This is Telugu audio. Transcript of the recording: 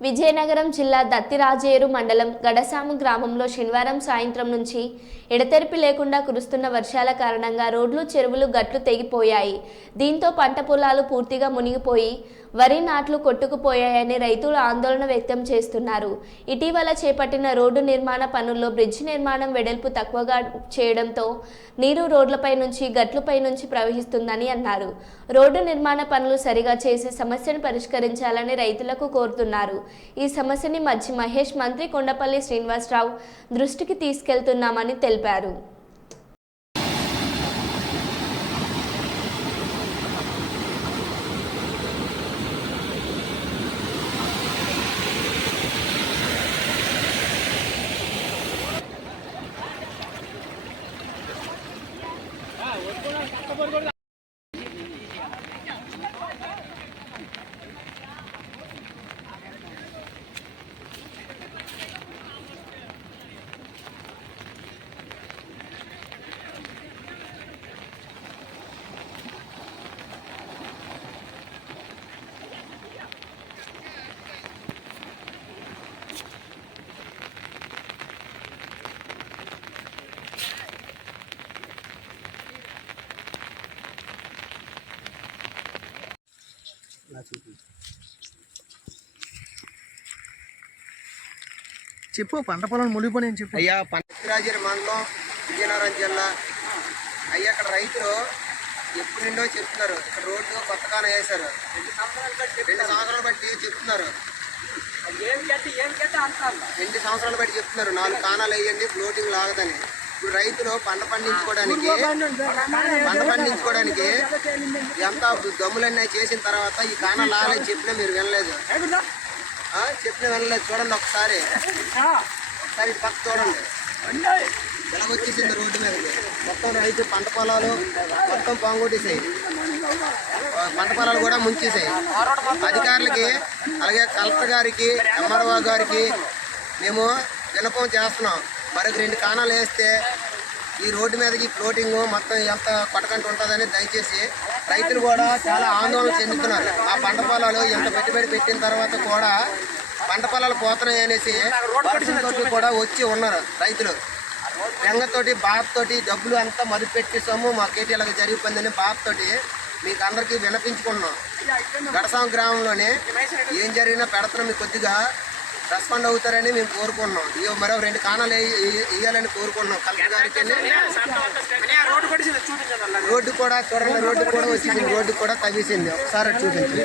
విజయనగరం జిల్లా దత్తిరాజేరు మండలం గడసాము గ్రామంలో శనివారం సాయంత్రం నుంచి ఎడతెరిపి లేకుండా కురుస్తున్న వర్షాల కారణంగా రోడ్లు చెరువులు గట్లు తెగిపోయాయి. దీంతో పంట పొలాలు పూర్తిగా మునిగిపోయి వరి నాట్లు కొట్టుకుపోయాయని రైతులు ఆందోళన వ్యక్తం చేస్తున్నారు. ఇటీవల చేపట్టిన రోడ్డు నిర్మాణ పనుల్లో బ్రిడ్జి నిర్మాణం వెడల్పు తక్కువగా చేయడంతో నీరు రోడ్లపై నుంచి గట్లపై నుంచి ప్రవహిస్తుందని అన్నారు. రోడ్డు నిర్మాణ పనులు సరిగా చేసి సమస్యను పరిష్కరించాలని రైతులకు కోరుతున్నారు. ఈ సమస్యని మధ్య మహేష్ మంత్రి కొండపల్లి శ్రీనివాసరావు దృష్టికి తీసుకెళ్తున్నామని తెలిపారు. చెప్పు పంట పొలం మునిగిపోయి చెప్పు. అయ్యా పంచరాజీర మండలం విజయనగరం జిల్లా. అయ్యా అక్కడ రైతులు ఎప్పుడు నుండో చెప్తున్నారు ఇక్కడ రోడ్డు కొత్తగానే వేశారు. రెండు సంవత్సరాలు బట్టి చెప్తున్నారు. రెండు సంవత్సరాలు బట్టి చెప్తున్నారు నాలుగు కానాలు వేయండి ఫ్లోటింగ్ లాగదని. ఇప్పుడు రైతులు పంట పండించుకోవడానికి పంట పండించుకోవడానికి ఎంత దమ్ములన్నీ చేసిన తర్వాత ఈ కానాలు లాగాలని చెప్పినా మీరు వినలేదు. చెప్పినా వినలేదు. చూడండి ఒకసారి. ఒకసారి పక్క చూడండి. ఎలాగొచ్చేసింది రోడ్డు మీదకి మొత్తం రైతు పంట పొలాలు మొత్తం పాంగొట్టేసాయి. పంట పొలాలు కూడా ముంచేసాయి. అధికారులకి అలాగే కలెక్టర్ గారికి ఎంఆర్ఓ గారికి మేము విన్నపం చేస్తున్నాం. మరొక రెండు కాణాలు వేస్తే ఈ రోడ్డు మీదకి ఫ్లోటింగ్ మొత్తం ఎంత కొట్టకంటూ ఉంటుందని దయచేసి రైతులు కూడా చాలా ఆందోళన చెందుతున్నారు. ఆ పంట పొలాలు ఎంత పెట్టుబడి పెట్టిన తర్వాత కూడా పంట పొలాలు పోతున్నాయి అనేసి వర్షంతోటి కూడా వచ్చి ఉన్నారు రైతులు. బెంగతోటి బాధతోటి డబ్బులు అంతా మదుపు పెట్టేసాము మా కేటీలకు జరిగిపోయిందని బాధతోటి మీకు అందరికీ వినపించుకున్నాం గడసాం గ్రామంలోనే ఏం జరిగినా పెడతాం మీకు కొద్దిగా రెస్పాండ్ అవుతారని మేము కోరుకుంటున్నాం. ఇక మరో రెండు కాణాలు వేయాలని కోరుకుంటున్నాం. కలెక్టర్ గారికి రోడ్డు కూడా చూడండి రోడ్డు కూడా వచ్చింది రోడ్డు కూడా తవ్వేసింది. ఒకసారి చూపించండి